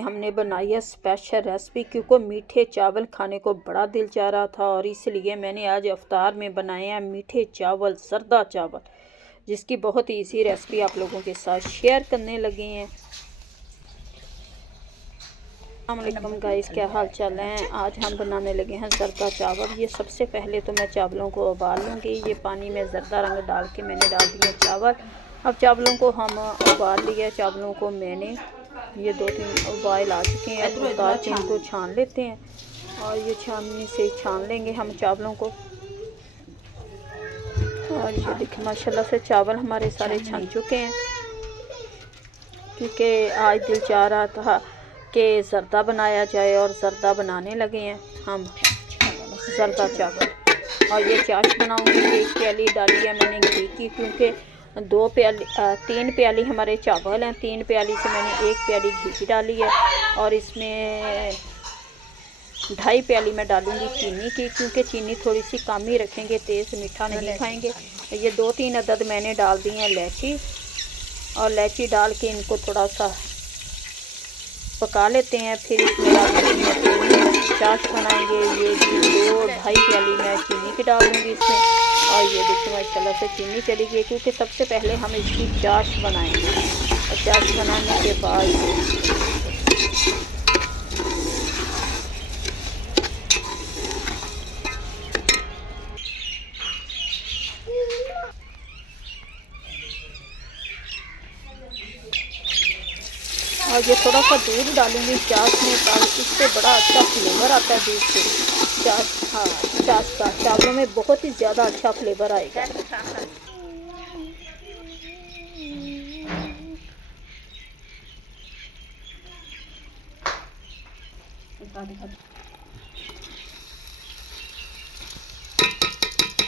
हमने बनाई है स्पेशल रेसिपी, क्योंकि मीठे चावल खाने को बड़ा दिल चाह रहा था और इसलिए मैंने आज इफ्तार में बनाए हैं मीठे चावल, जर्दा चावल, जिसकी बहुत ही इजी रेसिपी आप लोगों के साथ शेयर करने लगे हैं। अस्सलामुअलैकुम गाइस, क्या हाल चाल हैं। आज हम बनाने लगे हैं जर्दा चावल। ये सबसे पहले तो मैं चावलों को उबाल लूँगी। ये पानी में जर्दा रंग डाल के मैंने डाल दिए चावल। अब चावलों को हम उबाल लिया। चावलों को मैंने ये 2-3 उबाल आ चुके हैं। अब उतार के इनको छान लेते हैं और ये छाननी से छान लेंगे हम चावलों को। और ये देखिए माशाल्लाह से चावल हमारे सारे छन चुके हैं, क्योंकि आज दिल चाह रहा था कि जर्दा बनाया जाए और जर्दा बनाने लगे हैं हम जर्दा चावल। और ये चाश बनाऊंगी। 1 प्याली डाली है मैंने घी की, क्योंकि 3 प्याली हमारे चावल हैं। 3 प्याली से मैंने 1 प्याली घी की डाली है और इसमें 2.5 प्याली मैं डालूंगी चीनी की, क्योंकि चीनी थोड़ी सी कम ही रखेंगे, तेज़ मीठा नहीं खाएंगे। ये 2-3 अदद मैंने डाल दी हैं इलायची, और इलायची डाल के इनको थोड़ा सा पका लेते हैं। फिर इसमें डालूंगी चाश बनाएंगे। ये 2-2.5 प्याली मैं चीनी की डालूंगी इसमें। और ये देखिए माशाल्लाह से चीनी चली गई, क्योंकि सबसे पहले हम इसकी चाश बनाएंगे और चाश बनाने के बाद और ये थोड़ा सा दूध डालूंगी चाश में, ताकि इससे बड़ा अच्छा फ्लेवर आता है दूध से। चाश, हाँ, चाश का चावलों में बहुत ही ज़्यादा अच्छा फ्लेवर आएगा।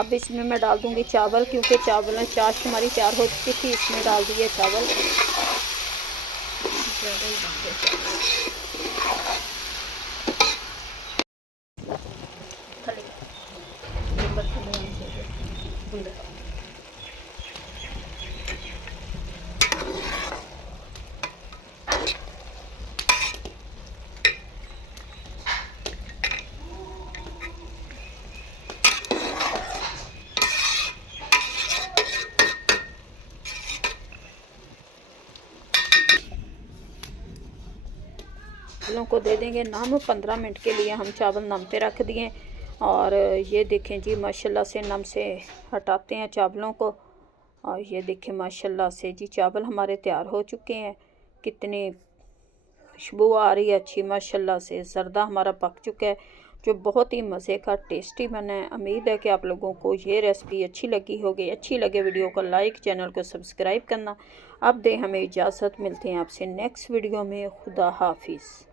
अब इसमें मैं डाल दूंगी चावल, क्योंकि चावल में चाश हमारी तैयार हो चुकी थी। इसमें डाल दिए चावल। चावलों को दे देंगे नम। 15 मिनट के लिए हम चावल नम पे रख दिए। और ये देखें जी माशाल्लाह से नम से हटाते हैं चावलों को। और ये देखें माशाल्लाह से जी चावल हमारे तैयार हो चुके हैं। कितनी खुशबू आ रही है अच्छी माशाल्लाह से। जर्दा हमारा पक चुका है, जो बहुत ही मज़े का टेस्टी बना है। उम्मीद है कि आप लोगों को ये रेसिपी अच्छी लगी होगी। अच्छी लगे वीडियो को लाइक, चैनल को सब्सक्राइब करना। अब दे हमें इजाज़त, मिलते हैं आपसे नेक्स्ट वीडियो में। खुदा हाफिज़।